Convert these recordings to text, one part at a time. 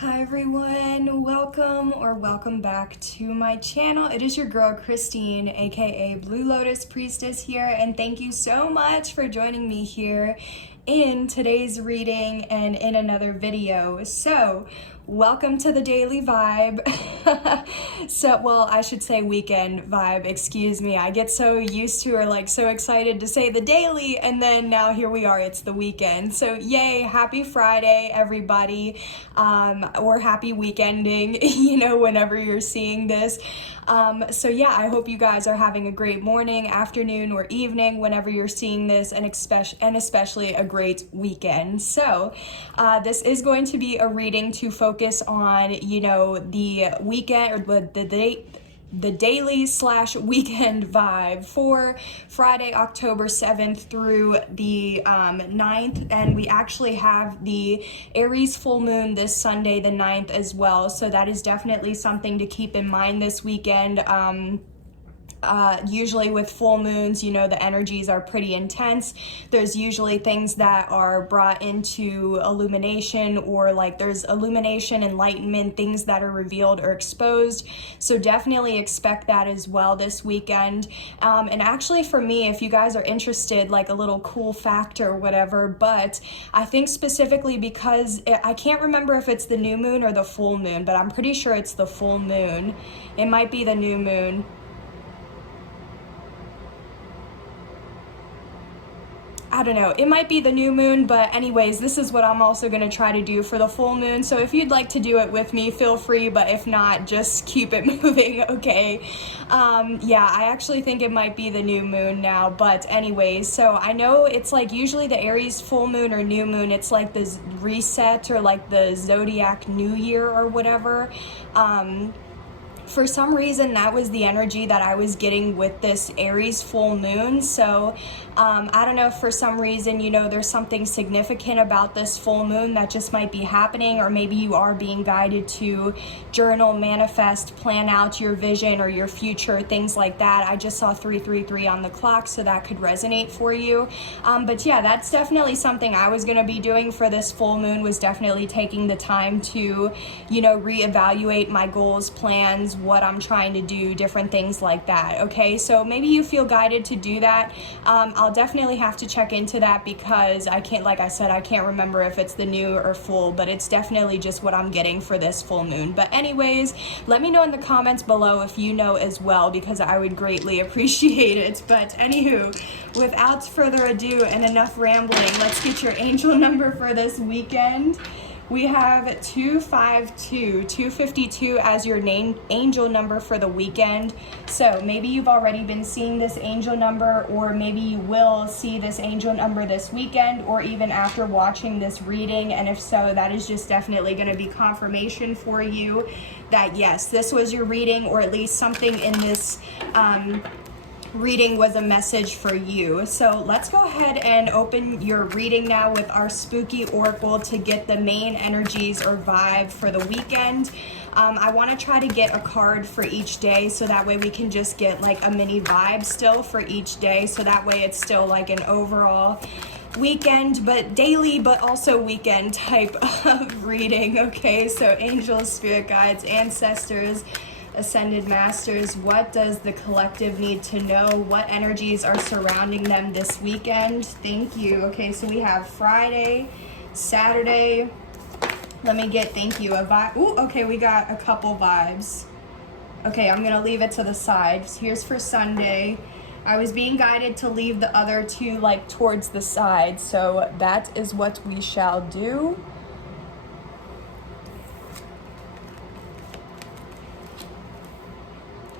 Hi everyone, welcome back to my channel. It is your girl Christine, aka Blue Lotus Priestess here, and thank you so much for joining me here in today's reading and in another video. So welcome to the daily vibe. I should say weekend vibe, excuse me. I get so used to or so excited to say the daily, and then now here we are, it's the weekend. So yay, happy Friday everybody, or happy weekending, whenever you're seeing this. I hope you guys are having a great morning, afternoon, or evening whenever you're seeing this, and especially a great weekend. So this is going to be a reading to focus on, the weekend or the daily/weekend vibe for Friday, October 7th through the 9th. And we actually have the Aries full moon this Sunday, the 9th as well. So that is definitely something to keep in mind this weekend. Usually with full moons, the energies are pretty intense. There's usually things that are brought into illumination, or there's illumination, enlightenment, things that are revealed or exposed. So definitely expect that as well this weekend. And actually for me, if you guys are interested, a little cool fact or whatever, but I think specifically because I can't remember if it's the new moon or the full moon, but I'm pretty sure it's the full moon. It might be the new moon. I don't know, it might be the new moon, but anyways, this is what I'm also going to try to do for the full moon. So if you'd like to do it with me, feel free, but if not, just keep it moving, okay? I actually think it might be the new moon now, but anyways, so I know it's usually the Aries full moon or new moon, it's the reset or the zodiac new year or whatever. For some reason, that was the energy that I was getting with this Aries full moon. So I don't know if for some reason, there's something significant about this full moon that just might be happening, or maybe you are being guided to journal, manifest, plan out your vision or your future, things like that. I just saw 333 on the clock, so that could resonate for you. But yeah, that's definitely something I was going to be doing for this full moon, was definitely taking the time to, reevaluate my goals, plans, what I'm trying to do, different things like that. Okay, so maybe you feel guided to do that. I'll definitely have to check into that, because I can't, like I said, I can't remember if it's the new or full, but it's definitely just what I'm getting for this full moon. But anyways, let me know in the comments below if you know as well, because I would greatly appreciate it. But anywho, without further ado and enough rambling, let's get your angel number for this weekend. We have 252 as your angel number for the weekend. So maybe you've already been seeing this angel number, or maybe you will see this angel number this weekend, or even after watching this reading. And if so, that is just definitely going to be confirmation for you that yes, this was your reading, or at least something in this reading was a message for you. So let's go ahead and open your reading now with our spooky oracle to get the main energies or vibe for the weekend. I want to try to get a card for each day, so that way we can just get a mini vibe still for each day, so that way it's still an overall weekend but daily but also weekend type of reading. Okay, so angels, spirit guides, ancestors, ascended masters, what does the collective need to know? What energies are surrounding them this weekend? Thank you. Okay, so we have Friday, Saturday. Let me get, thank you, a vibe. Ooh, okay, we got a couple vibes. Okay, I'm gonna leave it to the side. Here's for Sunday. I was being guided to leave the other two towards the side, so that is what we shall do.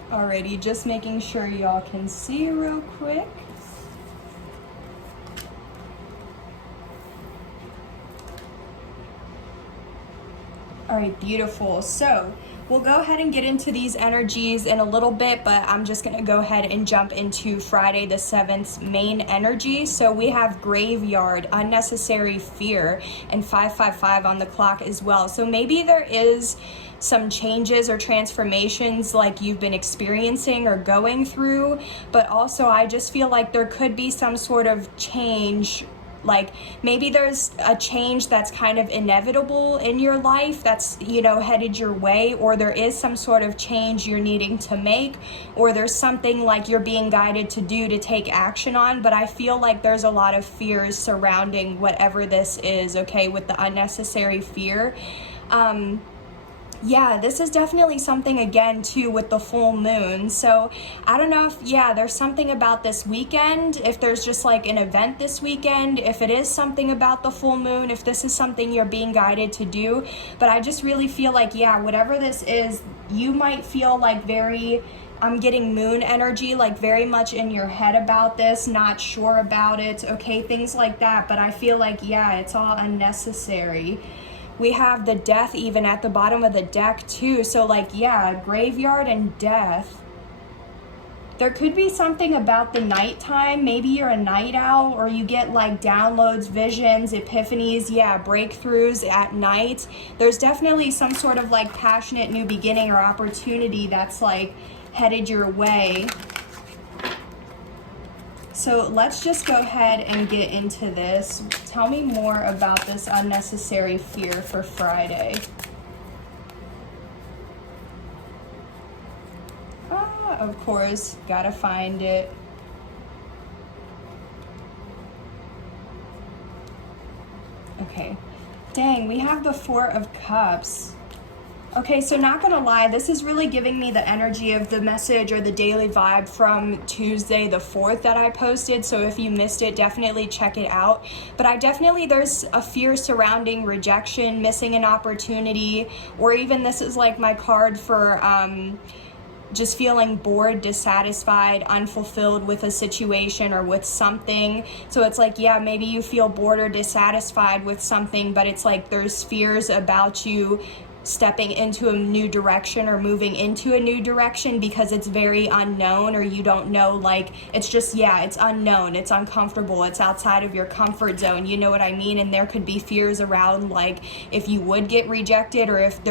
Alrighty, just making sure y'all can see real quick. Alright, beautiful. So we'll go ahead and get into these energies in a little bit, but I'm just going to go ahead and jump into Friday the 7th's main energy. So we have graveyard, unnecessary fear, and 555 on the clock as well. So maybe there is some changes or transformations you've been experiencing or going through, but also I just feel there could be some sort of change Like maybe there's a change that's kind of inevitable in your life that's, you know, headed your way, or there is some sort of change you're needing to make, or there's something like you're being guided to do, to take action on. But I feel like there's a lot of fears surrounding whatever this is, okay, with the unnecessary fear. Yeah, this is definitely something, again, too, with the full moon. So I don't know if, yeah, there's something about this weekend, if there's just like an event this weekend, if it is something about the full moon, if this is something you're being guided to do. But I just really feel like, yeah, whatever this is, you might feel like I'm getting moon energy, like very much in your head about this, not sure about it, okay, things like that. But I feel like, yeah, it's all unnecessary. We have the death even at the bottom of the deck too. So like, yeah, graveyard and death. There could be something about the nighttime. Maybe you're a night owl, or you get like downloads, visions, epiphanies, yeah, breakthroughs at night. There's definitely some sort of like passionate new beginning or opportunity that's like headed your way. So let's just go ahead and get into this. Tell me more about this unnecessary fear for Friday. Of course, gotta find it. Okay. Dang, we have the Four of Cups. Okay, so not gonna lie, this is really giving me the energy of the message or the daily vibe from Tuesday the 4th that I posted. So if you missed it, definitely check it out. But there's a fear surrounding rejection, missing an opportunity, or even this is like my card for just feeling bored, dissatisfied, unfulfilled with a situation or with something. So it's like, yeah, maybe you feel bored or dissatisfied with something, but it's like there's fears about you stepping into a new direction or moving into a new direction because it's very unknown, or you don't know, like it's just, yeah, it's unknown, it's uncomfortable, it's outside of your comfort zone, you know what I mean? And there could be fears around like if you would get rejected, or if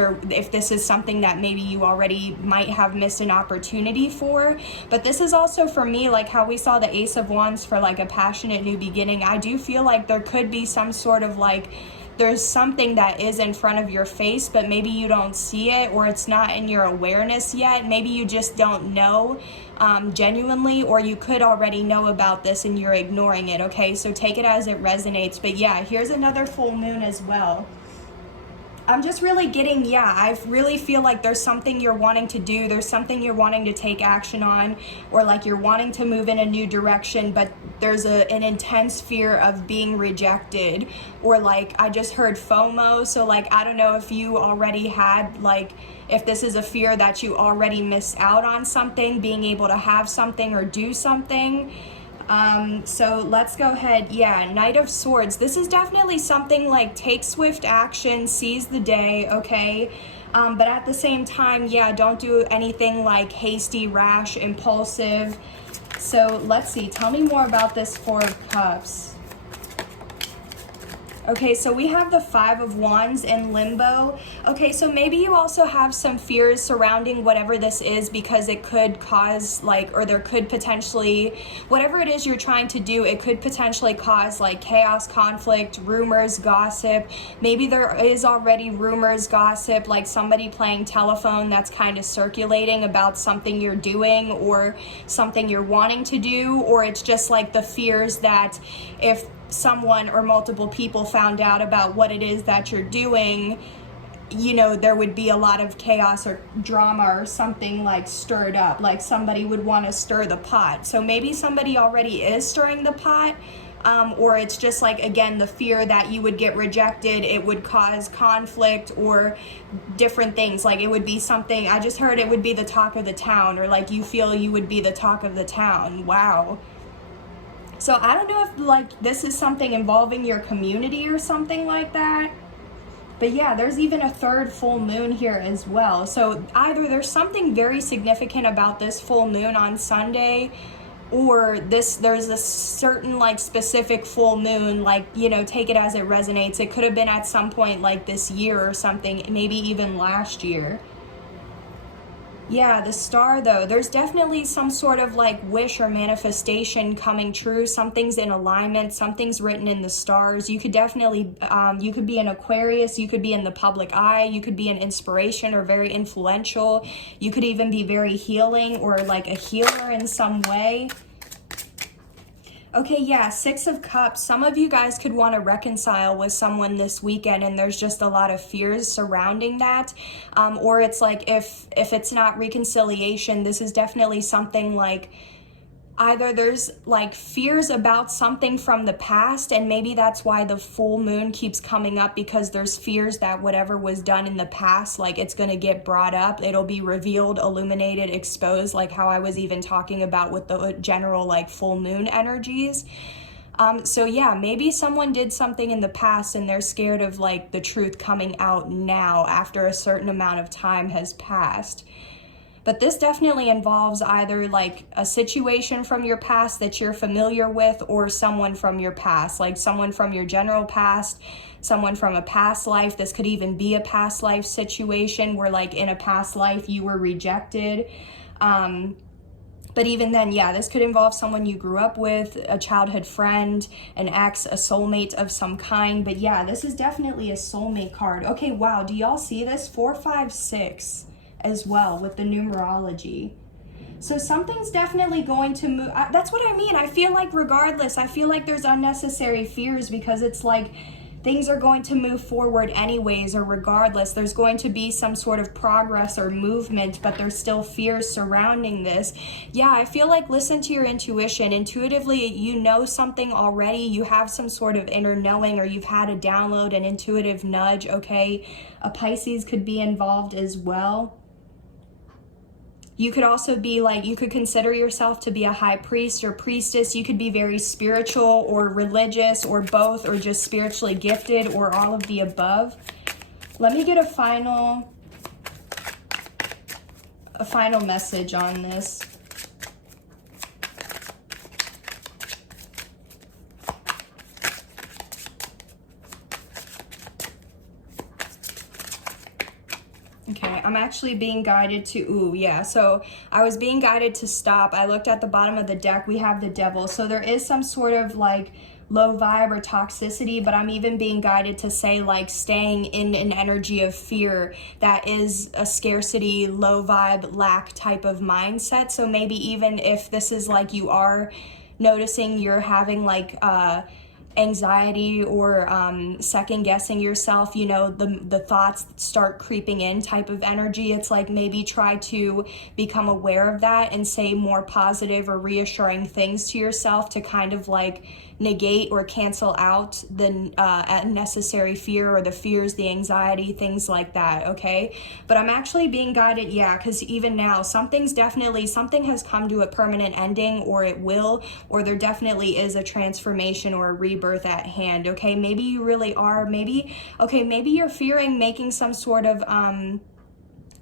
this is something that maybe you already might have missed an opportunity for. But this is also for me, like how we saw the Ace of Wands for like a passionate new beginning. I do feel like there could be some sort of like there's something that is in front of your face, but maybe you don't see it, or it's not in your awareness yet. Maybe you just don't know genuinely, or you could already know about this and you're ignoring it, okay? So take it as it resonates. But yeah, here's another full moon as well. I'm just really getting, yeah, I really feel like there's something you're wanting to do, there's something you're wanting to take action on, or like you're wanting to move in a new direction, but there's an intense fear of being rejected, or like I just heard FOMO. So like, I don't know if you already had, like, if this is a fear that you already missed out on something, being able to have something or do something. So let's go ahead. Yeah, Knight of Swords. This is definitely something like take swift action, seize the day, okay? But at the same time, yeah, don't do anything like hasty, rash, impulsive. So let's see, tell me more about this Four of Cups. Okay, so we have the Five of Wands in limbo. Okay, so maybe you also have some fears surrounding whatever this is, because it could cause like, or there could potentially, whatever it is you're trying to do, it could potentially cause like chaos, conflict, rumors, gossip. Maybe there is already rumors, gossip, like somebody playing telephone that's kind of circulating about something you're doing or something you're wanting to do, or it's just like the fears that if someone or multiple people found out about what it is that you're doing, you know, there would be a lot of chaos or drama or something like stirred up, like somebody would want to stir the pot. So maybe somebody already is stirring the pot, or it's just like, again, the fear that you would get rejected, it would cause conflict or different things. Like it would be something, I just heard it would be the talk of the town, or like you feel you would be the talk of the town. Wow. So I don't know if like this is something involving your community or something like that. But yeah, there's even a third full moon here as well. So either there's something very significant about this full moon on Sunday, or there's a certain like specific full moon, like, you know, take it as it resonates. It could have been at some point like this year or something, maybe even last year. Yeah, the star though, there's definitely some sort of like wish or manifestation coming true. Something's in alignment, something's written in the stars. You could definitely, you could be an Aquarius, you could be in the public eye, you could be an inspiration or very influential. You could even be very healing or like a healer in some way. Okay, yeah, Six of Cups. Some of you guys could want to reconcile with someone this weekend, and there's just a lot of fears surrounding that. Or it's like if it's not reconciliation, this is definitely something like either there's like fears about something from the past, and maybe that's why the full moon keeps coming up, because there's fears that whatever was done in the past, like it's going to get brought up, it'll be revealed, illuminated, exposed, like how I was even talking about with the general like full moon energies. So yeah, maybe someone did something in the past and they're scared of like the truth coming out now after a certain amount of time has passed. But this definitely involves either like a situation from your past that you're familiar with, or someone from your past, like someone from your general past, someone from a past life. This could even be a past life situation where like in a past life you were rejected. But even then, yeah, this could involve someone you grew up with, a childhood friend, an ex, a soulmate of some kind. But yeah, this is definitely a soulmate card. Okay, wow, do y'all see this? 4, 5, 6. As well with the numerology. So something's definitely going to move. That's what I mean. I feel like regardless, I feel like there's unnecessary fears, because it's like things are going to move forward anyways, or regardless, there's going to be some sort of progress or movement, but there's still fears surrounding this. Yeah, I feel like listen to your intuition. Intuitively, you know something already. You have some sort of inner knowing, or you've had a download, an intuitive nudge, okay? A Pisces could be involved as well. You could also be like, you could consider yourself to be a high priest or priestess. You could be very spiritual or religious or both, or just spiritually gifted, or all of the above. Let me get a final message on this. Okay, I'm actually being guided to, so I was being guided to stop. I looked at the bottom of the deck, we have the Devil. So there is some sort of like low vibe or toxicity, but I'm even being guided to say like staying in an energy of fear that is a scarcity, low vibe, lack type of mindset. So maybe even if this is like you are noticing you're having like anxiety or second guessing yourself, you know, the thoughts start creeping in type of energy, it's like maybe try to become aware of that and say more positive or reassuring things to yourself to kind of like negate or cancel out the unnecessary fear or the fears, the anxiety, things like that, okay? But I'm actually being guided, yeah, because even now, something has come to a permanent ending, or it will, or there definitely is a transformation or a rebirth at hand, okay? Maybe you really are, maybe you're fearing making some sort of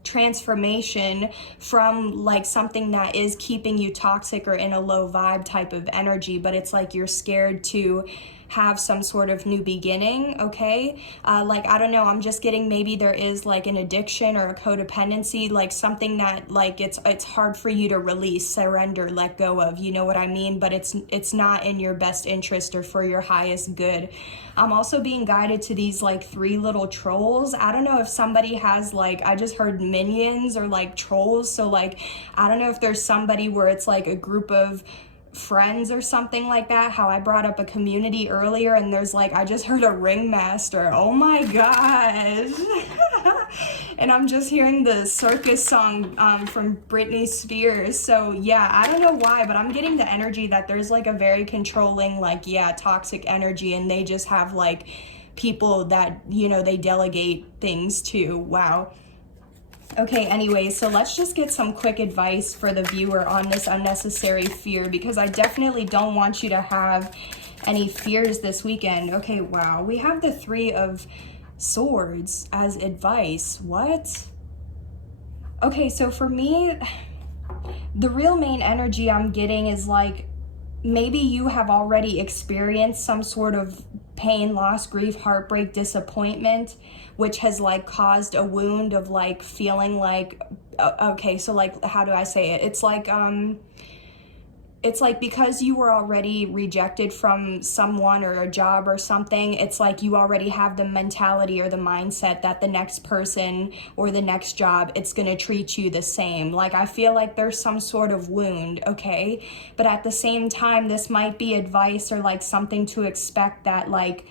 transformation from like something that is keeping you toxic or in a low vibe type of energy, but it's like you're scared to have some sort of new beginning, okay? Like, I don't know, I'm just getting maybe there is like an addiction or a codependency, like something that like it's hard for you to release, surrender, let go of, you know what I mean? But it's not in your best interest or for your highest good. I'm also being guided to these like 3 little trolls. I don't know if somebody has like, I just heard minions or like trolls, so like I don't know if there's somebody where it's like a group of friends or something like that, how I brought up a community earlier, and there's like, I just heard a ringmaster, oh my gosh. And I'm just hearing the circus song from Britney Spears. So yeah, I don't know why, but I'm getting the energy that there's like a very controlling, like, yeah, toxic energy, and they just have like people that, you know, they delegate things to. Wow. Okay, anyway, so let's just get some quick advice for the viewer on this unnecessary fear, because I definitely don't want you to have any fears this weekend. Okay, wow, we have the 3 of Swords as advice. What? Okay, so for me, the real main energy I'm getting is like, maybe you have already experienced some sort of pain, loss, grief, heartbreak, disappointment, which has like caused a wound of like feeling like okay, so like, how do I say it? It's like because you were already rejected from someone or a job or something, it's like you already have the mentality or the mindset that the next person or the next job, it's going to treat you the same. Like, I feel like there's some sort of wound, okay? But at the same time, this might be advice or like something to expect that, like,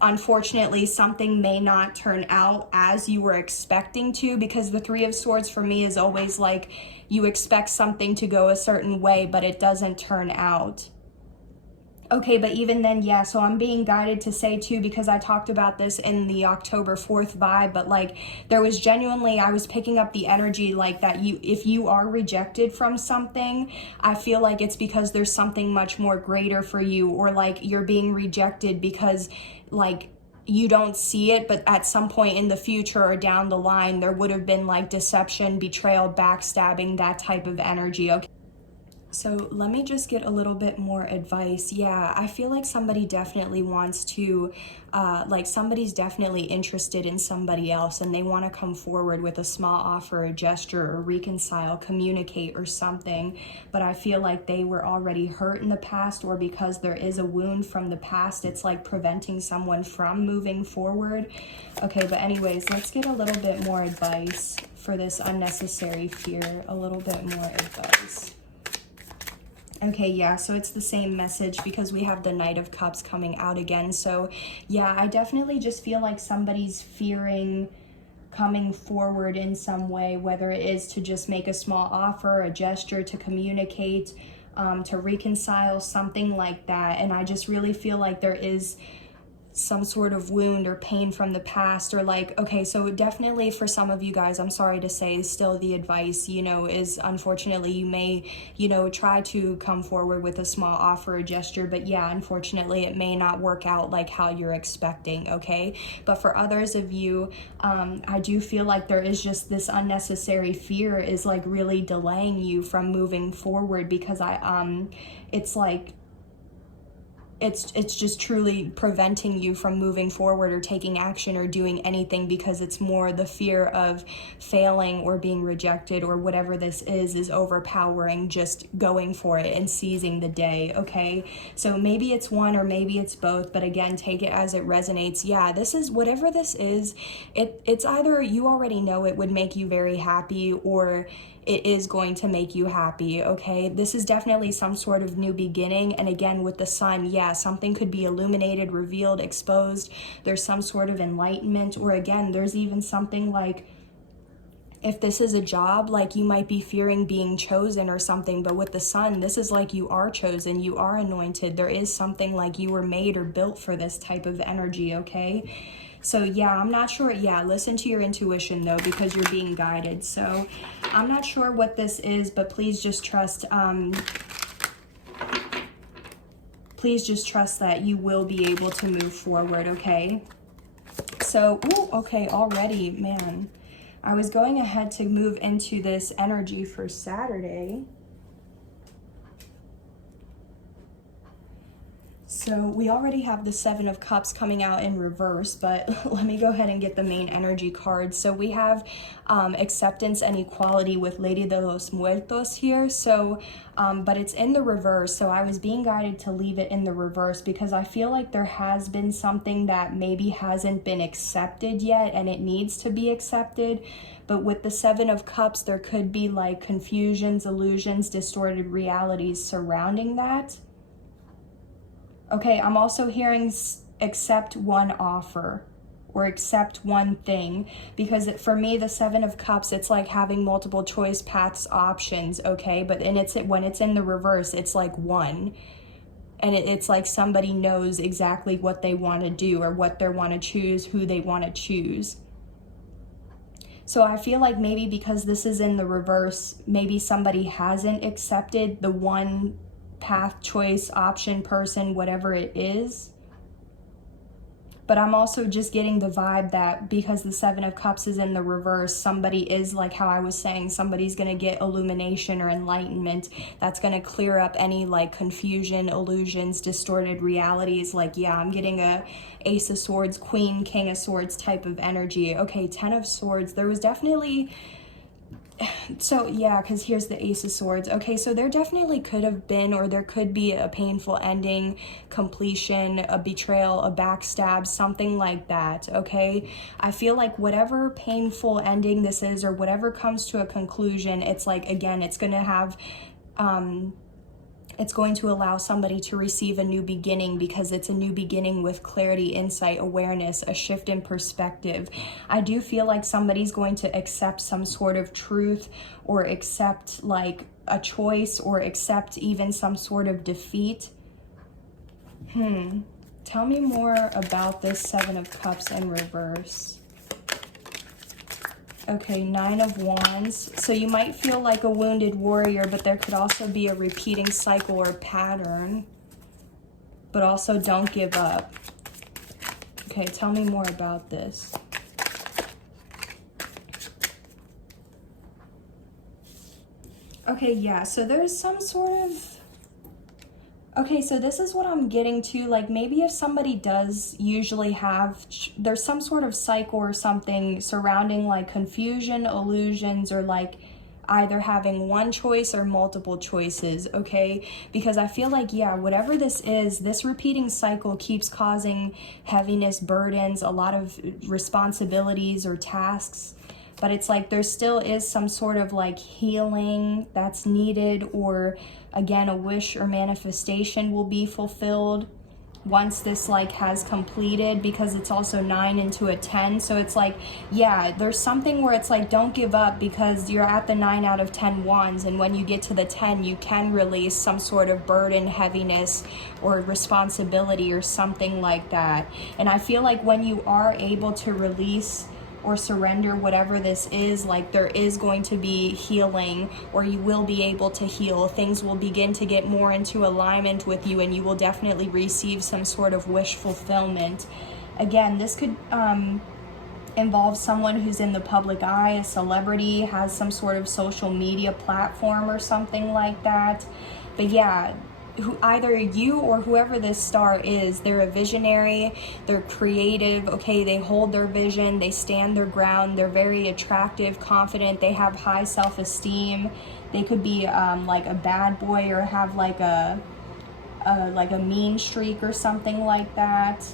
unfortunately, something may not turn out as you were expecting to, because the Three of Swords for me is always like you expect something to go a certain way, but it doesn't turn out. Okay, but even then, yeah, so I'm being guided to say too, because I talked about this in the October 4th vibe, but like there was genuinely, I was picking up the energy like that if you are rejected from something, I feel like it's because there's something much more greater for you, or like you're being rejected because like you don't see it, but at some point in the future or down the line, there would have been like deception, betrayal, backstabbing, that type of energy, okay? So let me just get a little bit more advice. Yeah, I feel like somebody definitely wants to, like somebody's definitely interested in somebody else and they want to come forward with a small offer, a gesture, or reconcile, communicate or something. But I feel like they were already hurt in the past, or because there is a wound from the past, it's like preventing someone from moving forward. Okay, but anyways, let's get a little bit more advice for this unnecessary fear, a little bit more advice. Okay, yeah, so it's the same message because we have the Knight of Cups coming out again. So yeah, I definitely just feel like somebody's fearing coming forward in some way, whether it is to just make a small offer, a gesture, to communicate, to reconcile, something like that. And I just really feel like there is some sort of wound or pain from the past, or like, okay, so definitely for some of you guys, I'm sorry to say, still the advice, you know, is unfortunately you may, you know, try to come forward with a small offer or gesture, but yeah, unfortunately it may not work out like how you're expecting, okay? But for others of you, I do feel like there is just this unnecessary fear is like really delaying you from moving forward, because it's like, it's just truly preventing you from moving forward or taking action or doing anything, because it's more the fear of failing or being rejected or whatever this is overpowering just going for it and seizing the day, okay? So maybe it's one or maybe it's both, but again, take it as it resonates. Yeah, this is, whatever this is, it's either you already know it would make you very happy, or it is going to make you happy, okay? This is definitely some sort of new beginning. And again, with the sun, yeah, something could be illuminated, revealed, exposed. There's some sort of enlightenment, or again, there's even something like, if this is a job, like you might be fearing being chosen or something, but with the sun, this is like you are chosen, you are anointed. There is something like you were made or built for this type of energy, okay? So yeah, I'm not sure. Yeah, listen to your intuition though, because you're being guided. So I'm not sure what this is, but please just trust, that you will be able to move forward, okay? So, ooh, okay, already, man. I was going ahead to move into this energy for Saturday. So we already have the Seven of Cups coming out in reverse, but let me go ahead and get the main energy card. So we have acceptance and equality with Lady de los Muertos here. So, but it's in the reverse. So I was being guided to leave it in the reverse because I feel like there has been something that maybe hasn't been accepted yet, and it needs to be accepted. But with the Seven of Cups, there could be like confusions, illusions, distorted realities surrounding that. Okay, I'm also hearing accept one offer or accept one thing, because for me, the Seven of Cups, it's like having multiple choice paths, options, okay? But when it's in the reverse, it's like one. And it's like somebody knows exactly what they want to do or what they want to choose, who they want to choose. So I feel like maybe because this is in the reverse, maybe somebody hasn't accepted the one path, choice, option, person, whatever it is. But I'm also just getting the vibe that because the Seven of Cups is in the reverse, somebody is, like how I was saying, somebody's going to get illumination or enlightenment that's going to clear up any like confusion, illusions, distorted realities. Like, yeah, I'm getting a Ace of Swords, Queen, King of Swords type of energy. Okay, Ten of Swords. There was definitely So yeah, because here's the Ace of Swords. Okay, so there definitely could have been, or there could be, a painful ending, completion, a betrayal, a backstab, something like that, okay? I feel like whatever painful ending this is, or whatever comes to a conclusion, it's like, again, it's going to have, it's going to allow somebody to receive a new beginning, because it's a new beginning with clarity, insight, awareness, a shift in perspective. I do feel like somebody's going to accept some sort of truth, or accept like a choice, or accept even some sort of defeat. Tell me more about this Seven of Cups in reverse. Okay, Nine of Wands. So you might feel like a wounded warrior, but there could also be a repeating cycle or pattern. But also don't give up. Okay, tell me more about this. Okay, yeah, so there's some sort of... Okay, so this is what I'm getting to, like maybe if somebody does usually have, there's some sort of cycle or something surrounding like confusion, illusions, or like either having one choice or multiple choices, okay? Because I feel like, yeah, whatever this is, this repeating cycle keeps causing heaviness, burdens, a lot of responsibilities or tasks. But it's like there still is some sort of like healing that's needed, or again, a wish or manifestation will be fulfilled once this like has completed, because it's also 9 into a 10. So it's like, yeah, there's something where it's like, don't give up, because you're at the 9 out of 10 wands. And when you get to the 10, you can release some sort of burden, heaviness, or responsibility or something like that. And I feel like when you are able to release or surrender whatever this is, like there is going to be healing, or you will be able to heal. Things will begin to get more into alignment with you, and you will definitely receive some sort of wish fulfillment. Again, this could involve someone who's in the public eye, a celebrity, has some sort of social media platform or something like that. But yeah, either you or whoever this star is, they're a visionary, they're creative, okay, they hold their vision, they stand their ground, they're very attractive, confident, they have high self-esteem. They could be like a bad boy, or have like a mean streak or something like that.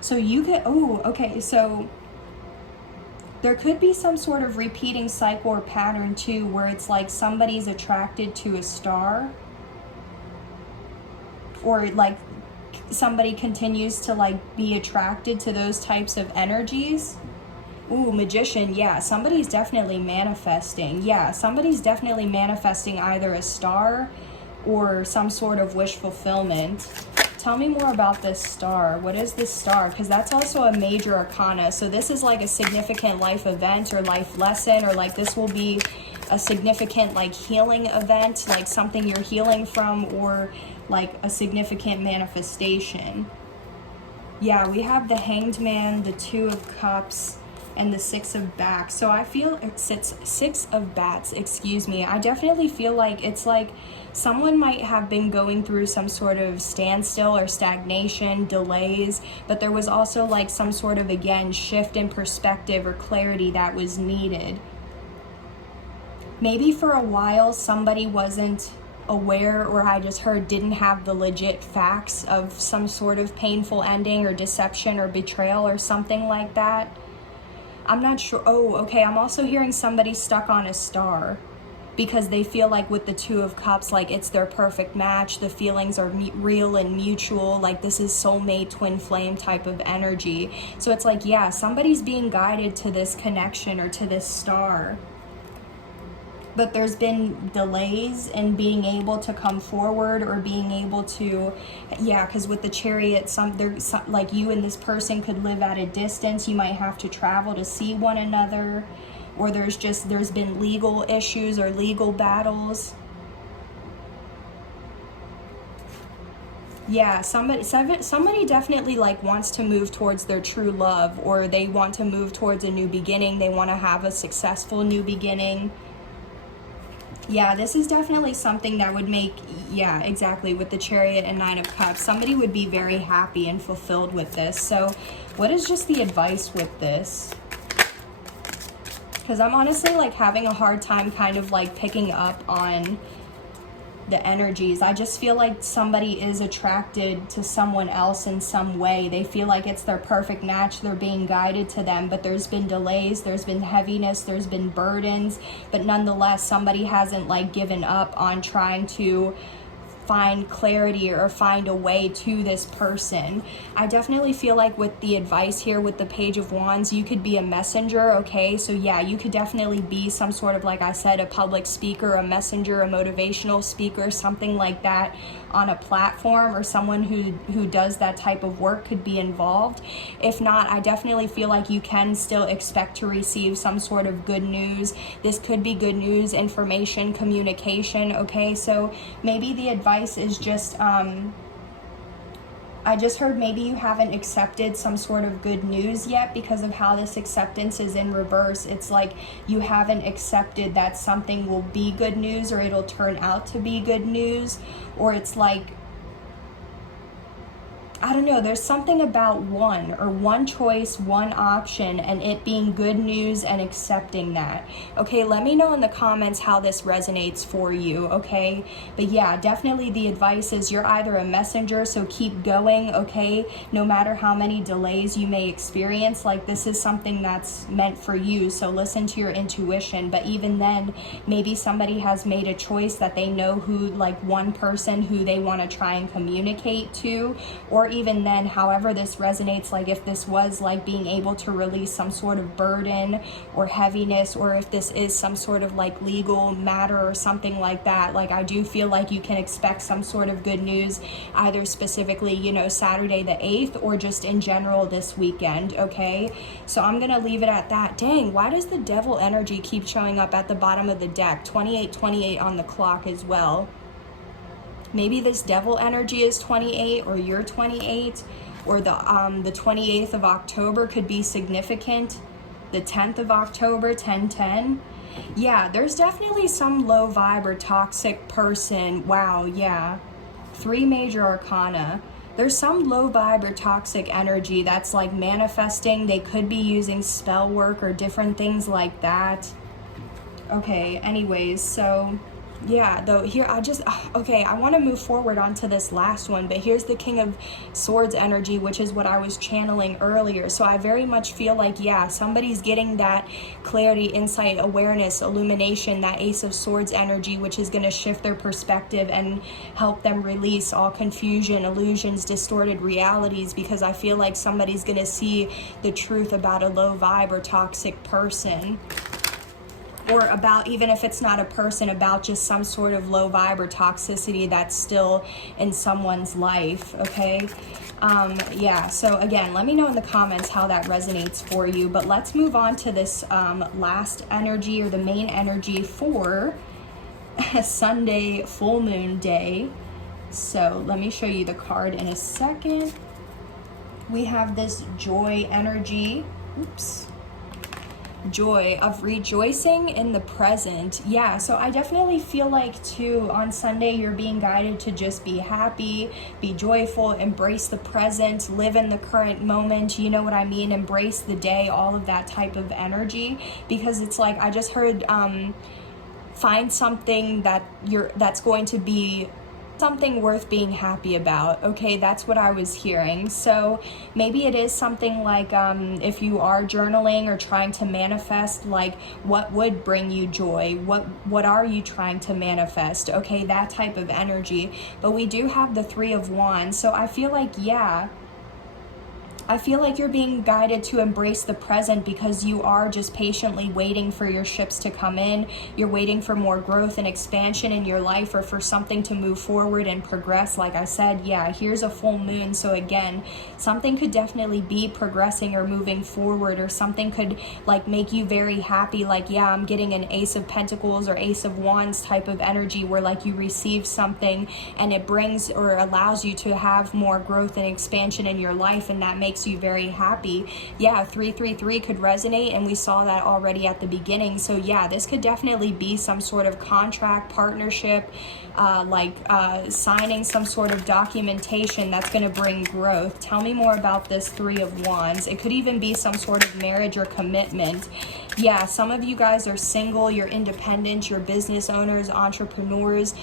So you could, oh, okay, so there could be some sort of repeating cycle or pattern too, where it's like somebody's attracted to a star, or like somebody continues to like be attracted to those types of energies. Ooh, Magician, yeah, somebody's definitely manifesting. Yeah, somebody's definitely manifesting either a star or some sort of wish fulfillment. Tell me more about this star. What is this star? Because that's also a major arcana. So this is like a significant life event or life lesson, or like this will be a significant like healing event, like something you're healing from, or like a significant manifestation. Yeah, we have the Hanged Man, the Two of Cups, and the Six of Bats. So I feel it's Six of Bats, excuse me. I definitely feel like it's like someone might have been going through some sort of standstill or stagnation, delays, but there was also like some sort of, again, shift in perspective or clarity that was needed. Maybe for a while somebody wasn't aware, or I just heard didn't have the legit facts of some sort of painful ending or deception or betrayal or something like that. I'm not sure. Oh, okay, I'm also hearing somebody stuck on a star, because they feel like with the Two of Cups, like it's their perfect match, the feelings are real and mutual, like this is soulmate, twin flame type of energy. So it's like, yeah, somebody's being guided to this connection or to this star. But there's been delays in being able to come forward, or being able to, yeah, because with the Chariot, like you and this person could live at a distance. You might have to travel to see one another, or there's been legal issues or legal battles. Yeah, somebody definitely like wants to move towards their true love, or they want to move towards a new beginning. They want to have a successful new beginning. Yeah, this is definitely something that would make, yeah, exactly, with the Chariot and Nine of Cups. Somebody would be very happy and fulfilled with this. So what is just the advice with this? because I'm honestly like having a hard time kind of like picking up on the energies. I just feel like somebody is attracted to someone else in some way. They feel like it's their perfect match. They're being guided to them, but there's been delays, there's been heaviness, there's been burdens, but nonetheless, somebody hasn't like given up on trying to find clarity or find a way to this person. I definitely feel like with the advice here with the Page of Wands, you could be a messenger, okay? So yeah, you could definitely be some sort of, like I said, a public speaker, a messenger, a motivational speaker, something like that on a platform, or someone who does that type of work could be involved. If not, I definitely feel like you can still expect to receive some sort of good news. This could be good news, information, communication, okay? So maybe the advice is just, I just heard maybe you haven't accepted some sort of good news yet because of how this acceptance is in reverse. It's like you haven't accepted that something will be good news, or it'll turn out to be good news, or it's like, I don't know, there's something about one choice, one option, and it being good news and accepting that. Okay, let me know in the comments how this resonates for you, okay? But yeah, definitely the advice is you're either a messenger, so keep going, okay? No matter how many delays you may experience, like this is something that's meant for you, so listen to your intuition. But even then, maybe somebody has made a choice that they know who, like one person who they want to try and communicate to, or even then, however this resonates, like if this was like being able to release some sort of burden or heaviness, or if this is some sort of like legal matter or something like that, like I do feel like you can expect some sort of good news, either specifically, you know, Saturday the 8th, or just in general this weekend, okay? So I'm gonna leave it at that. Dang, why does the devil energy keep showing up at the bottom of the deck? 2828 on the clock as well. Maybe this devil energy is 28, or you're 28, or the 28th of October could be significant. The 10th of October, 10-10. Yeah, there's definitely some low vibe or toxic person. Wow, yeah. 3 major arcana. There's some low vibe or toxic energy that's like manifesting. They could be using spell work or different things like that. Okay, anyways, so yeah, though here I want to move forward onto this last one, but here's the King of Swords energy, which is what I was channeling earlier. So I very much feel like, yeah, somebody's getting that clarity, insight, awareness, illumination, that Ace of Swords energy, which is going to shift their perspective and help them release all confusion, illusions, distorted realities, because I feel like somebody's going to see the truth about a low vibe or toxic person. Or about, even if it's not a person, about just some sort of low vibe or toxicity that's still in someone's life, okay? Yeah, so again, let me know in the comments how that resonates for you. But let's move on to this last energy, or the main energy for Sunday full moon day. So let me show you the card in a second. We have this joy energy. Oops. Joy of rejoicing in the present. Yeah, so I definitely feel like too on Sunday you're being guided to just be happy, be joyful, embrace the present, live in the current moment, you know what I mean, embrace the day, all of that type of energy, because it's like I just heard find something that's going to be something worth being happy about, okay? That's what I was hearing. So maybe it is something like if you are journaling or trying to manifest, like what would bring you joy, what are you trying to manifest, okay? That type of energy. But we do have the 3 of Wands, so I feel like, yeah, I feel like you're being guided to embrace the present, because you are just patiently waiting for your ships to come in. You're waiting for more growth and expansion in your life, or for something to move forward and progress. Like I said, yeah, here's a full moon. So again, something could definitely be progressing or moving forward, or something could like make you very happy. Like, yeah, I'm getting an Ace of Pentacles or Ace of Wands type of energy, where like you receive something and it brings or allows you to have more growth and expansion in your life, and that makes makes you very happy. Yeah, 333 could resonate, and we saw that already at the beginning. So yeah, this could definitely be some sort of contract, partnership, signing some sort of documentation that's going to bring growth. Tell me more about this 3 of Wands. It could even be some sort of marriage or commitment. Yeah, some of you guys are single, you're independent, you're business owners, entrepreneurs.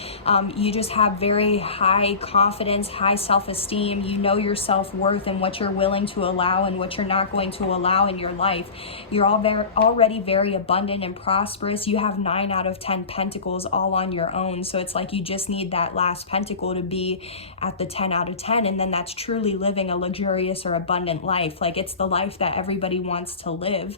You just have very high confidence, high self-esteem. You know your self-worth and what you're willing to allow and what you're not going to allow in your life. You're already very abundant and prosperous. You have 9 out of 10 pentacles all on your own. So it's like you just need that last pentacle to be at the 10 out of 10. And then that's truly living a luxurious or abundant life. Like, it's the life that everybody wants to live.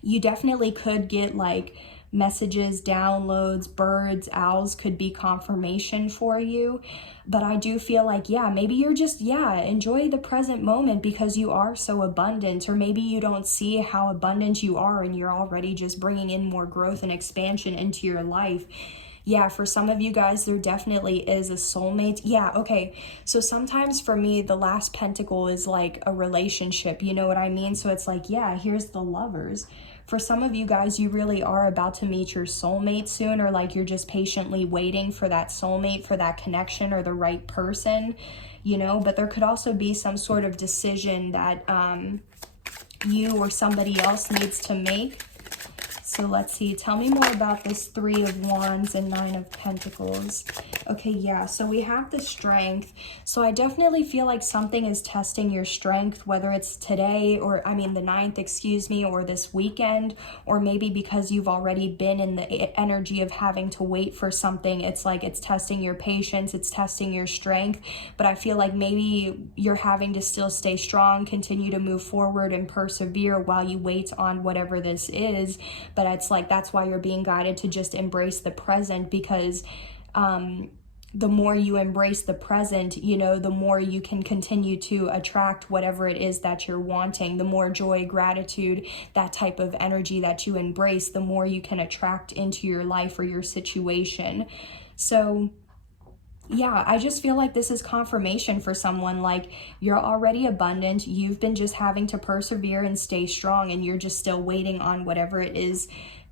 You definitely could get like messages, downloads, birds, owls could be confirmation for you. But I do feel like, yeah, maybe you're just, enjoy the present moment because you are so abundant, or maybe you don't see how abundant you are and you're already just bringing in more growth and expansion into your life. Yeah, for some of you guys, there definitely is a soulmate. Yeah, okay. So sometimes for me, the last pentacle is like a relationship. You know what I mean? So it's like, yeah, here's the Lovers. For some of you guys, you really are about to meet your soulmate soon, or like you're just patiently waiting for that soulmate, for that connection or the right person, you know. But there could also be some sort of decision that you or somebody else needs to make. So let's see, tell me more about this 3 of Wands and 9 of Pentacles. Okay, yeah, so we have the Strength. So I definitely feel like something is testing your strength, whether it's today or, the 9th, excuse me, or this weekend, or maybe because you've already been in the energy of having to wait for something. It's like it's testing your patience, it's testing your strength. But I feel like maybe you're having to still stay strong, continue to move forward and persevere while you wait on whatever this is. But it's like, that's why you're being guided to just embrace the present, because the more you embrace the present, you know, the more you can continue to attract whatever it is that you're wanting. The more joy, gratitude, that type of energy that you embrace, the more you can attract into your life or your situation. So yeah, I just feel like this is confirmation for someone. Like, you're already abundant. You've been just having to persevere and stay strong, and you're just still waiting on whatever it is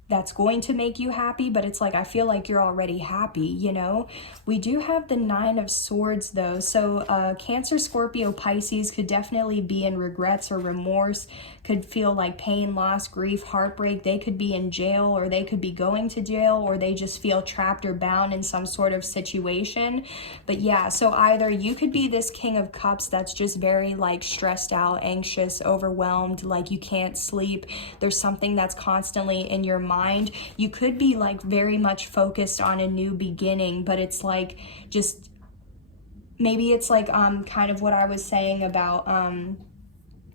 that's going to make you happy. But it's like, I feel like you're already happy, you know. We do have the 9 of Swords though. So Cancer, Scorpio, Pisces could definitely be in regrets or remorse, could feel like pain, loss, grief, heartbreak. They could be in jail, or they could be going to jail, or they just feel trapped or bound in some sort of situation. But yeah, so either you could be this King of Cups that's just very like stressed out, anxious, overwhelmed, like you can't sleep. There's something that's constantly in your mind. You could be like very much focused on a new beginning, but it's like just maybe it's like kind of what I was saying about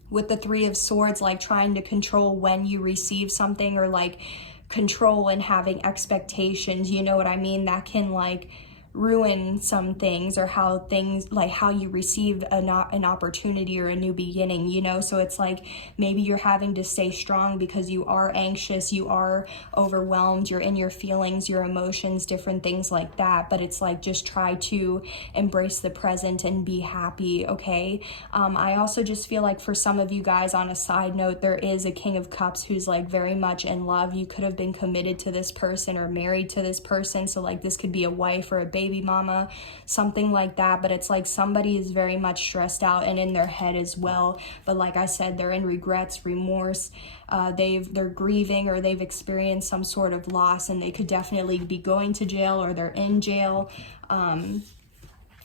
with the 3 of Swords, like trying to control when you receive something, or like control and having expectations, you know what I mean? That can like ruin some things, or how things, like how you receive an opportunity or a new beginning, you know. So it's like maybe you're having to stay strong because you are anxious, you are overwhelmed, you're in your feelings, your emotions, different things like that. But it's like, just try to embrace the present and be happy, okay? I also just feel like for some of you guys, on a side note, there is a King of Cups who's like very much in love. You could have been committed to this person or married to this person. So like this could be a wife or a baby mama, something like that. But it's like somebody is very much stressed out and in their head as well. But like I said, they're in regrets, remorse, they're grieving, or they've experienced some sort of loss, and they could definitely be going to jail, or they're in jail,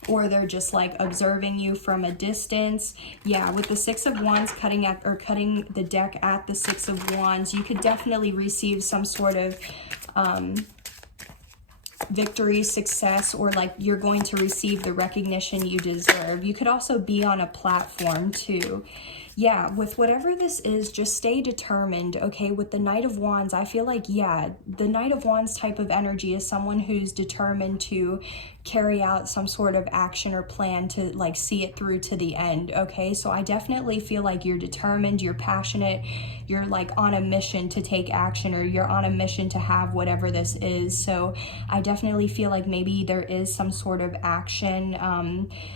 or they're just like observing you from a distance. Yeah, with the 6 of Wands cutting the deck at the 6 of Wands, you could definitely receive some sort of victory, success, or like you're going to receive the recognition you deserve. You could also be on a platform too. yeah, with whatever this is, just stay determined, okay? With the Knight of Wands, I feel like, yeah, the Knight of Wands type of energy is someone who's determined to carry out some sort of action or plan to like see it through to the end, okay? So I definitely feel like you're determined, you're passionate, you're like on a mission to take action, or you're on a mission to have whatever this is. So I definitely feel like maybe there is some sort of action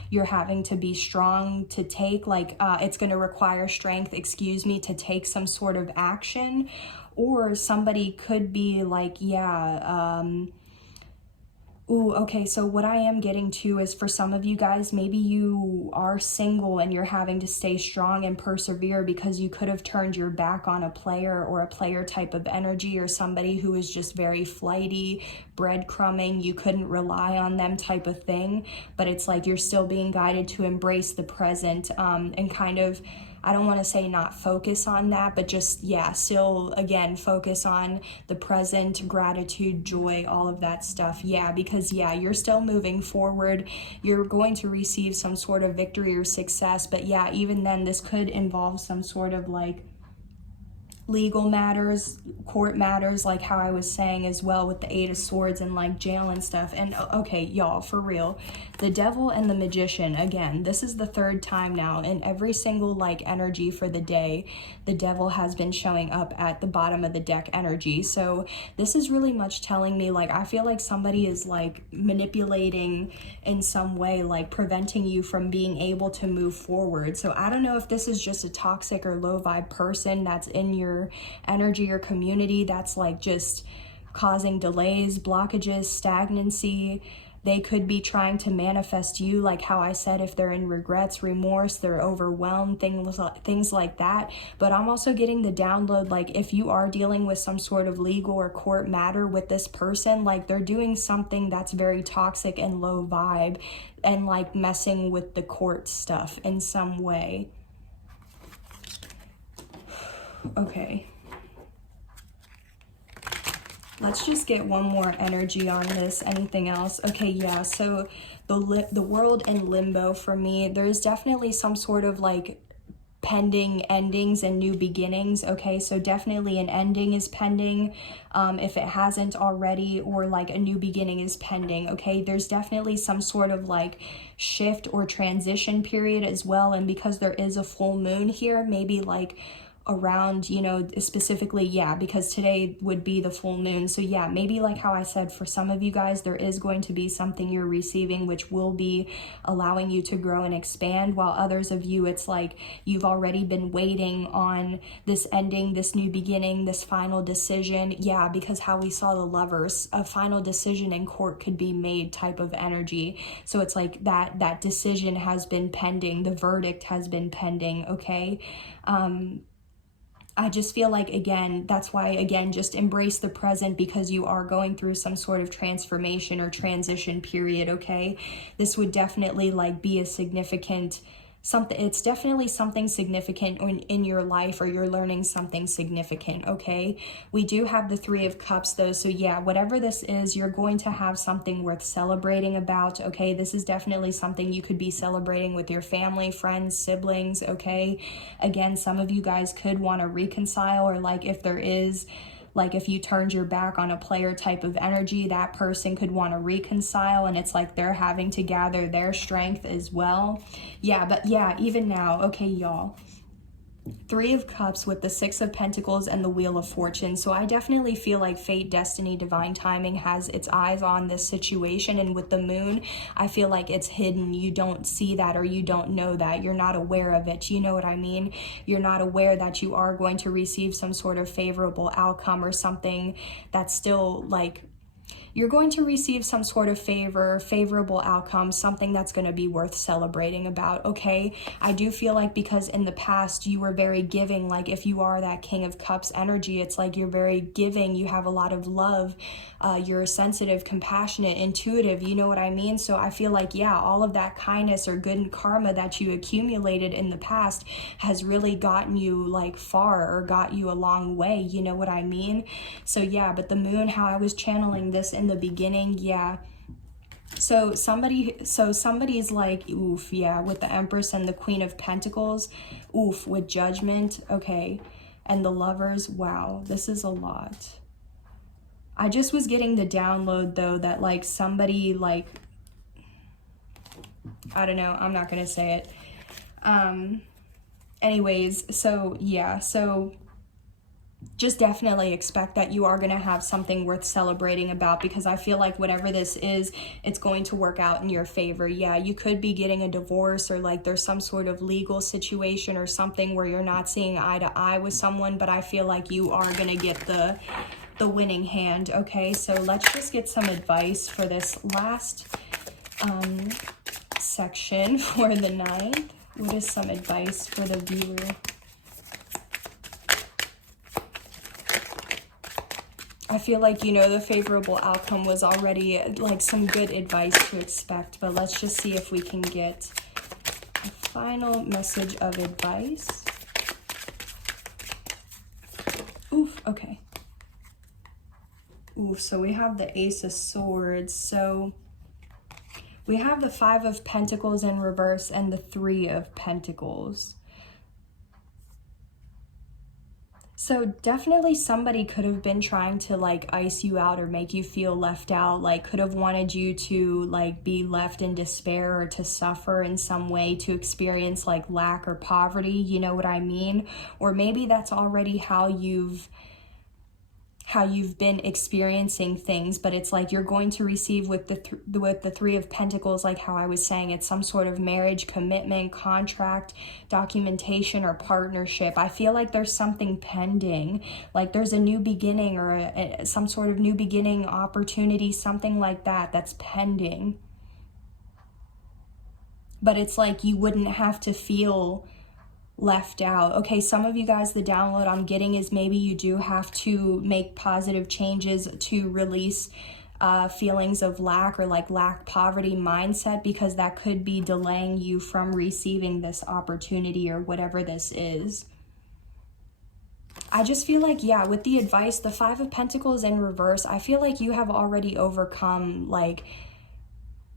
you're having to be strong to take, like it's going to require strength, excuse me, to take some sort of action. Or somebody could be like, yeah, ooh, okay, so what I am getting to is for some of you guys, maybe you are single and you're having to stay strong and persevere because you could have turned your back on a player or a player type of energy, or somebody who is just very flighty, breadcrumbing, you couldn't rely on them type of thing. But it's like you're still being guided to embrace the present and kind of, I don't want to say not focus on that, but just, yeah, still, again, focus on the present, gratitude, joy, all of that stuff. Yeah, because, yeah, you're still moving forward. You're going to receive some sort of victory or success. But, yeah, even then, this could involve some sort of, like, legal matters, court matters, like how I was saying as well with the 8 of Swords and like jail and stuff. And okay, y'all, for real, the Devil and the Magician, again, this is the 3rd time now, and every single like energy for the day, the Devil has been showing up at the bottom of the deck energy. So this is really much telling me, like, I feel like somebody is like manipulating in some way, like preventing you from being able to move forward. So I don't know if this is just a toxic or low vibe person that's in your energy or community that's like just causing delays, blockages, stagnancy. They could be trying to manifest you, like how I said, if they're in regrets, remorse, they're overwhelmed, things like that. But I'm also getting the download, like if you are dealing with some sort of legal or court matter with this person, like they're doing something that's very toxic and low vibe and like messing with the court stuff in some way. Okay. Let's just get one more energy on this. Anything else? Okay, yeah, so the world in limbo for me, there's definitely some sort of like pending endings and new beginnings. Okay, so definitely an ending is pending if it hasn't already, or like a new beginning is pending. Okay, there's definitely some sort of like shift or transition period as well. And because there is a full moon here, maybe like around, you know, specifically, yeah, because today would be the full moon. So yeah, maybe like how I said, for some of you guys, there is going to be something you're receiving which will be allowing you to grow and expand, while others of you, it's like you've already been waiting on this ending, this new beginning, this final decision. Yeah, because how we saw the Lovers, a final decision in court could be made type of energy. So it's like that decision has been pending, the verdict has been pending. Okay, I just feel like, again, that's why, again, just embrace the present, because you are going through some sort of transformation or transition period, okay? This would definitely, like, be a significant something. It's definitely something significant in your life, or you're learning something significant, okay? We do have the 3 of Cups, though, so yeah, whatever this is, you're going to have something worth celebrating about, okay? This is definitely something you could be celebrating with your family, friends, siblings, okay? Again, some of you guys could want to reconcile, or like if there is, like if you turned your back on a player type of energy, that person could want to reconcile, and it's like they're having to gather their strength as well. Yeah, but yeah, even now, okay, y'all. 3 of Cups with the 6 of Pentacles and the Wheel of Fortune. So I definitely feel like fate, destiny, divine timing has its eyes on this situation. And with the moon, I feel like it's hidden. You don't see that, or you don't know that. You're not aware of it. You know what I mean? You're not aware that you are going to receive some sort of favorable outcome, or something that's still like, you're going to receive some sort of favorable outcome, something that's going to be worth celebrating about, okay? I do feel like because in the past you were very giving, like if you are that King of Cups energy, it's like you're very giving, you have a lot of love, you're sensitive, compassionate, intuitive, you know what I mean? So I feel like, yeah, all of that kindness or good karma that you accumulated in the past has really gotten you like far, or got you a long way, you know what I mean? So yeah, but the moon, how I was channeling this in the beginning, yeah, So somebody's like, oof, yeah, with the Empress and the Queen of Pentacles, oof, with Judgment, okay, and the Lovers, wow, this is a lot. I just was getting the download, though, that, like, somebody, like, I don't know, I'm not gonna say it. Anyways, so, yeah, so just definitely expect that you are going to have something worth celebrating about, because I feel like whatever this is, it's going to work out in your favor. Yeah, you could be getting a divorce, or like there's some sort of legal situation or something where you're not seeing eye to eye with someone, but I feel like you are going to get the winning hand. Okay, so let's just get some advice for this last section for the 9th. What is some advice for the viewer? I feel like, you know, the favorable outcome was already like some good advice to expect, but let's just see if we can get a final message of advice. Oof, okay. Oof, so we have the Ace of Swords. So we have the 5 of Pentacles in reverse and the 3 of Pentacles. So definitely somebody could have been trying to like ice you out or make you feel left out, like could have wanted you to like be left in despair or to suffer in some way, to experience like lack or poverty, you know what I mean? Or maybe that's already how you've been experiencing things, but it's like you're going to receive with the 3 of Pentacles, like how I was saying, it's some sort of marriage, commitment, contract, documentation, or partnership. I feel like there's something pending, like there's a new beginning or some sort of new beginning opportunity, something like that that's pending. But it's like you wouldn't have to feel left out. Okay, some of you guys, the download I'm getting is maybe you do have to make positive changes to release feelings of lack or like lack poverty mindset, because that could be delaying you from receiving this opportunity or whatever this is. I just feel like, yeah, with the advice, the 5 of Pentacles in reverse, I feel like you have already overcome like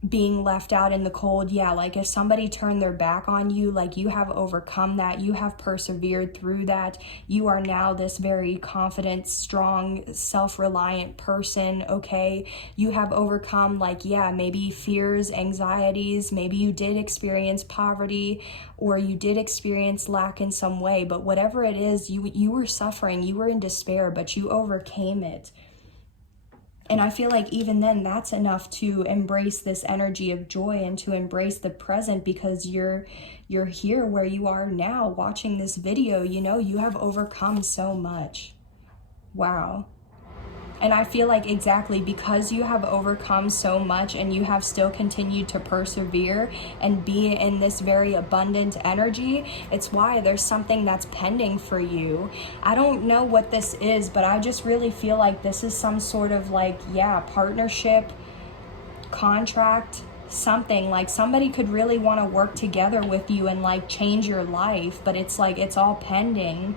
being left out in the cold. Yeah, like if somebody turned their back on you, like you have overcome that, you have persevered through that, you are now this very confident, strong, self-reliant person. Okay, you have overcome like, yeah, maybe fears, anxieties, maybe you did experience poverty or you did experience lack in some way, but whatever it is, you were suffering, you were in despair, but you overcame it. And I feel like even then, that's enough to embrace this energy of joy and to embrace the present, because you're here where you are now watching this video. You know, you have overcome so much. Wow. And I feel like exactly because you have overcome so much and you have still continued to persevere and be in this very abundant energy, it's why there's something that's pending for you. I don't know what this is, but I just really feel like this is some sort of like, yeah, partnership, contract, something. Like somebody could really want to work together with you and like change your life, but it's like it's all pending.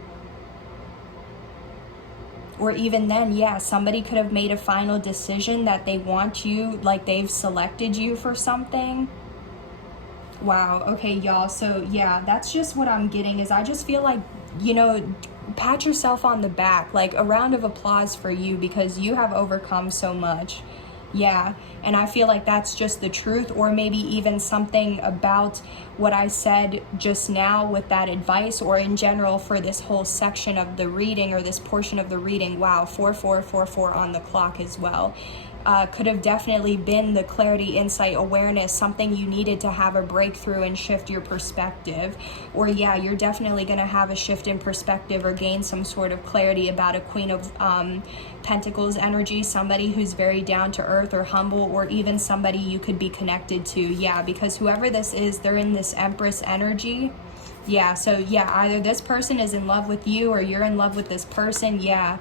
Or even then, yeah, somebody could have made a final decision that they want you, like they've selected you for something. Wow, okay, y'all. So yeah, that's just what I'm getting, is I just feel like, you know, pat yourself on the back, like a round of applause for you, because you have overcome so much. Yeah, and I feel like that's just the truth, or maybe even something about what I said just now with that advice, or in general for this whole section of the reading or this portion of the reading. Wow, 4444 on the clock as well. Could have definitely been the clarity, insight, awareness, something you needed to have a breakthrough and shift your perspective. Or yeah, you're definitely going to have a shift in perspective or gain some sort of clarity about a Queen of Pentacles energy, somebody who's very down to earth or humble, or even somebody you could be connected to. Yeah, because whoever this is, they're in this Empress energy. Yeah, so yeah, either this person is in love with you or you're in love with this person. Yeah,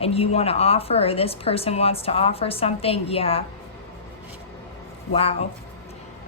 and you want to offer, or this person wants to offer something. Yeah. Wow.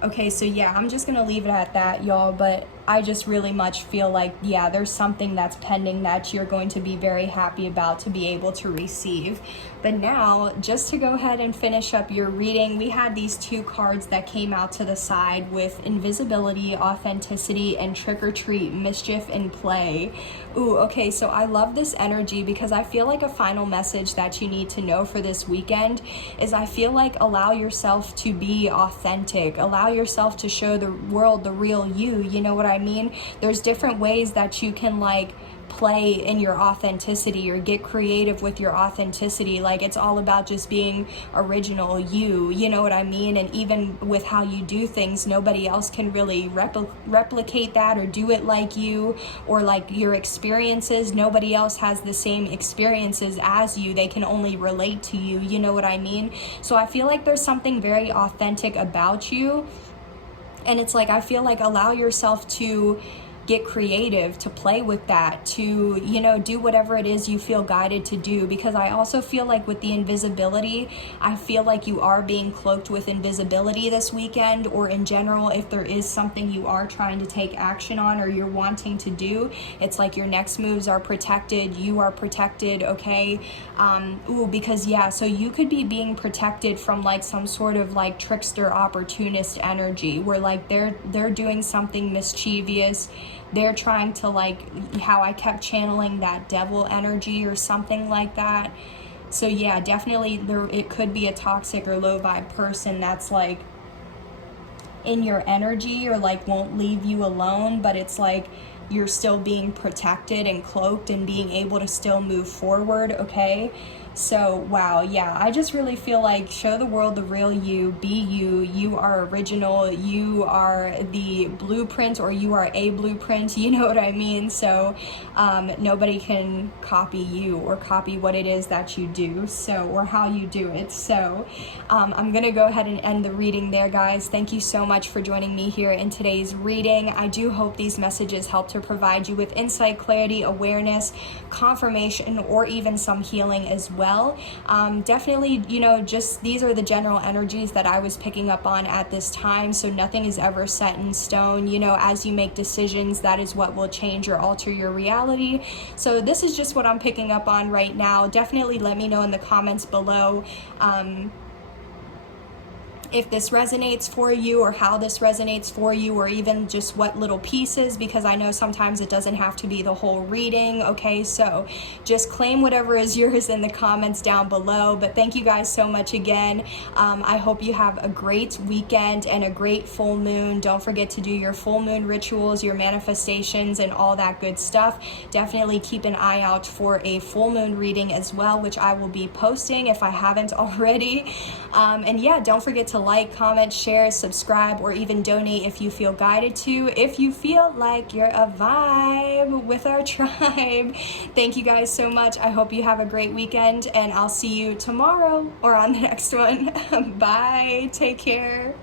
Okay, so yeah, I'm just going to leave it at that, y'all. But I just really much feel like, yeah, there's something that's pending that you're going to be very happy about to be able to receive. But now, just to go ahead and finish up your reading, we had these 2 cards that came out to the side with invisibility, authenticity, and trick or treat, mischief, and play. Ooh, okay, so I love this energy because I feel like a final message that you need to know for this weekend is I feel like allow yourself to be authentic, allow yourself to show the world the real you know what I mean? There's different ways that you can like play in your authenticity or get creative with your authenticity. Like, it's all about just being original you know what I mean? And even with how you do things, nobody else can really replicate that or do it like you, or like your experiences, nobody else has the same experiences as you. They can only relate to you know what I mean? So I feel like there's something very authentic about you, and it's like, I feel like allow yourself to get creative, to play with that, to, you know, do whatever it is you feel guided to do. Because I also feel like with the invisibility, I feel like you are being cloaked with invisibility this weekend, or in general, if there is something you are trying to take action on or you're wanting to do, it's like your next moves are protected, you are protected, okay? Because yeah, so you could be being protected from like some sort of like trickster opportunist energy where like they're doing something mischievous. They're trying to, like, how I kept channeling that devil energy or something like that. So yeah, definitely it could be a toxic or low vibe person that's like in your energy or like won't leave you alone, but it's like you're still being protected and cloaked and being able to still move forward, okay? So, wow, yeah, I just really feel like show the world the real you, be you, you are original, you are the blueprint, or you are a blueprint, you know what I mean? So, nobody can copy you or copy what it is that you do, so, or how you do it. So, I'm gonna go ahead and end the reading there, guys. Thank you so much for joining me here in today's reading. I do hope these messages help to provide you with insight, clarity, awareness, confirmation, or even some healing as well. Definitely, you know, just these are the general energies that I was picking up on at this time, so nothing is ever set in stone. You know, as you make decisions, that is what will change or alter your reality. So this is just what I'm picking up on right now. Definitely let me know in the comments below if this resonates for you, or how this resonates for you, or even just what little pieces, because I know sometimes it doesn't have to be the whole reading, okay? So just claim whatever is yours in the comments down below. But thank you guys so much again. I hope you have a great weekend and a great full moon. Don't forget to do your full moon rituals, your manifestations, and all that good stuff. Definitely keep an eye out for a full moon reading as well, which I will be posting if I haven't already. And yeah, don't forget to like, comment, share, subscribe, or even donate if you feel guided to, if you feel like you're a vibe with our tribe. Thank you guys so much. I hope you have a great weekend, and I'll see you tomorrow or on the next one. Bye. Take care.